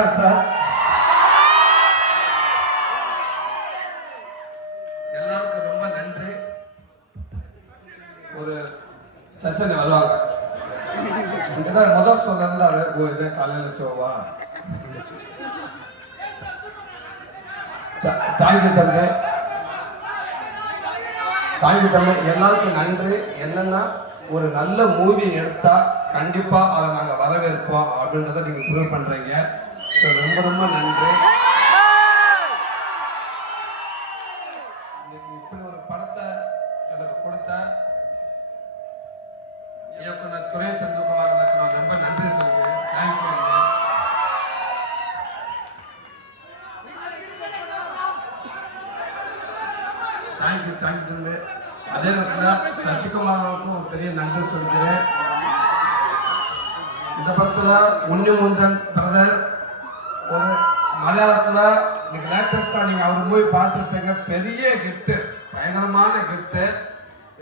Prakash sir, எல்லாருக்கும் ரொம்ப நன்றி. ஒரு செஷன் வருவாங்க, இங்கதான் முதல் சொன்னாரு இது காலையில ஷோவா. தேங்க்யூ தம்பி, தேங்க்யூ தம்பி. எல்லாருக்கும் நன்றி. என்னன்னா ஒரு நல்ல மூவி எடுத்தா கண்டிப்பா அதை நாங்க வரவேற்போம் அப்படின்றத நீங்க ப்ரூவ் பண்றீங்க. ரொம்ப ரொம்ப நன்றி. இப்படி ஒரு படத்தை எனக்கு கொடுத்த இயக்குனர் துரை செந்தில்குமார் நான் ரொம்ப நன்றி சொல்கிறேன். தேங்க்யூ. Thank you thank you. அதே நேரத்தில் சசிகுமாரனுக்கும் ஒரு பெரிய நன்றி சொல்கிறேன். இந்த படத்துல உன்னிமுந்தன் பிரதர் ஒரு மலையாளத்துல இன்னைக்கு லேட்டஸ்டா நீங்க அவர் மூவி பார்த்துருப்பீங்க. பெரிய ஹிட்டு, பயங்கரமான ஹிட்டு,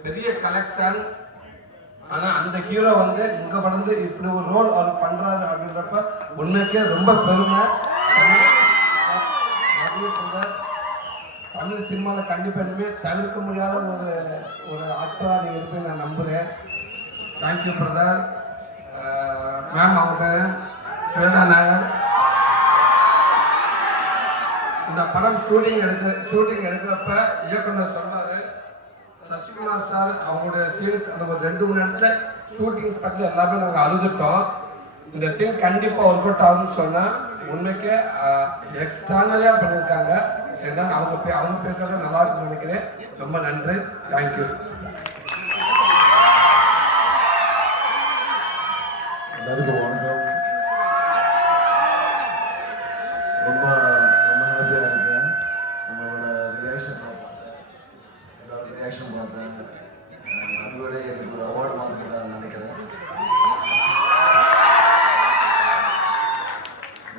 பெரிய கலெக்ஷன். ஆனா அந்த ஹீரோ வந்து இங்க படந்து இப்படி ஒரு ரோல் அவர் பண்றாரு அப்படின்றப்ப உண்மைக்கே ரொம்ப பெருமை. தமிழ் சினிமாவில் கண்டிப்பாக இனிமேல் தவிர்க்க முடியாத ஒரு ஆக்டராக நீங்கள் இருப்பேன் நான் நம்புகிறேன். Thank you brother. மேம் அவங்க ஸ்வேதா நாயர் இந்த படம் ஷூட்டிங் எடுக்கிறப்ப இயக்குனர் சொன்னார், சசிகுமார் சார் அவங்களுடைய சீன்ஸ் அந்த ஒரு 2 மணி நேரத்தில் ஷூட்டிங் ஸ்பாட்டில் எல்லாமே நாங்கள் அழுதுட்டோம். இந்த சீன் கண்டிப்பாக ஒர்க் அவுட் ஆகுதுன்னு சொன்னால் உண்மைக்கு எக்ஸ்ட்ரானரியாக பண்ணியிருக்காங்க. சரிதான், அவங்க பேசுறது நல்லா இருக்குன்னு நினைக்கிறேன். ரொம்ப நன்றி. தேங்க்யூ. எல்லாருக்கும் வணக்கம். ரொம்ப ரொம்ப ஹாப்பியாக இருக்கேன். உங்களோட ரியாக்ஷன் பார்த்தேன், எல்லாரும் ரியாக்ஷன் பார்த்தேன். அதுவிட எனக்கு ஒரு அவார்டு வாங்கிக்கலாம் நினைக்கிறேன்.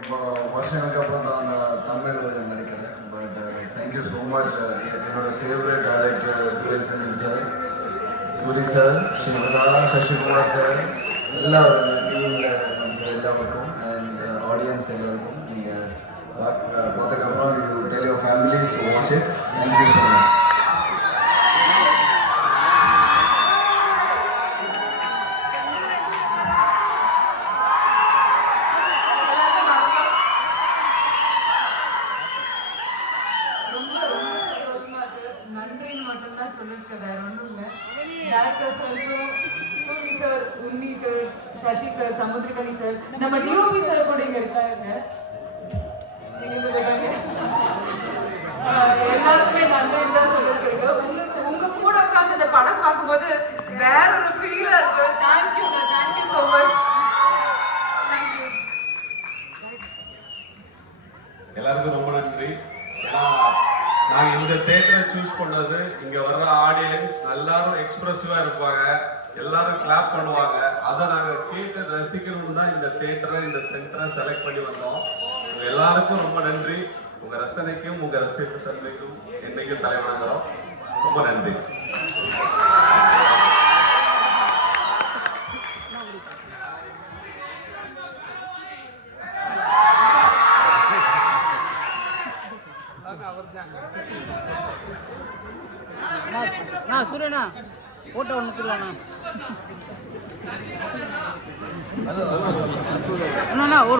ரொம்ப வருஷங்களுக்கு அப்புறம் தான் நான் தமிழ் வருன்னு நினைக்கிறேன். But thank you so much. என்னோட favourite director Durai Senthil sir, Soori sir, Srimatha, Sasikumar sir, எல்லாரும் எல்லாருக்கும் அண்ட் ஆடியன்ஸ் எல்லாருக்கும். நீங்கள் பார்த்ததுக்கப்புறம் you tell your families to watch it. Thank you so much. நன்றின்னு மட்டும்தான் சொல்லியிருக்கேன், வேற ஒன்றும் இல்லை. டேரக்டர் சாருக்கும், Soori sir, Unni sir, Sasi sir, Samuthirakani sir, நம்ம டிஓபி சார் கூட இங்க இருக்காங்க. எல்லாருக்குமே நன்றின்னு தான் சொல்லியிருக்கேன். உங்க கூட உட்காந்து இந்த படம் பார்க்கும்போது வேற ஒரு ஃபீலா இருக்கு. தேங்க்யூங்க, தேங்க்யூ ஸோ மச். தேங்க்யூ. எல்லாருக்கும் ரொம்ப நன்றி. ஏன்னா நாங்கள் இந்த தேட்டரை சூஸ் பண்ணது, இங்கே வர்ற ஆடியன்ஸ் எல்லாரும் எக்ஸ்பிரசிவாக இருப்பாங்க, எல்லாரும் கிளாப் பண்ணுவாங்க. அதை நாங்கள் கேட்டு ரசிக்கணும்னு தான் இந்த தேட்டரை, இந்த சென்டரை செலக்ட் பண்ணி வந்தோம். எல்லாருக்கும் ரொம்ப நன்றி. உங்கள் ரசனைக்கும் உங்கள் ரசிப்பு தன்மைக்கும் என்னைக்கும் தலைவணங்குறோம். ரொம்ப நன்றி. சூரியனா போட்டோ ஒன்று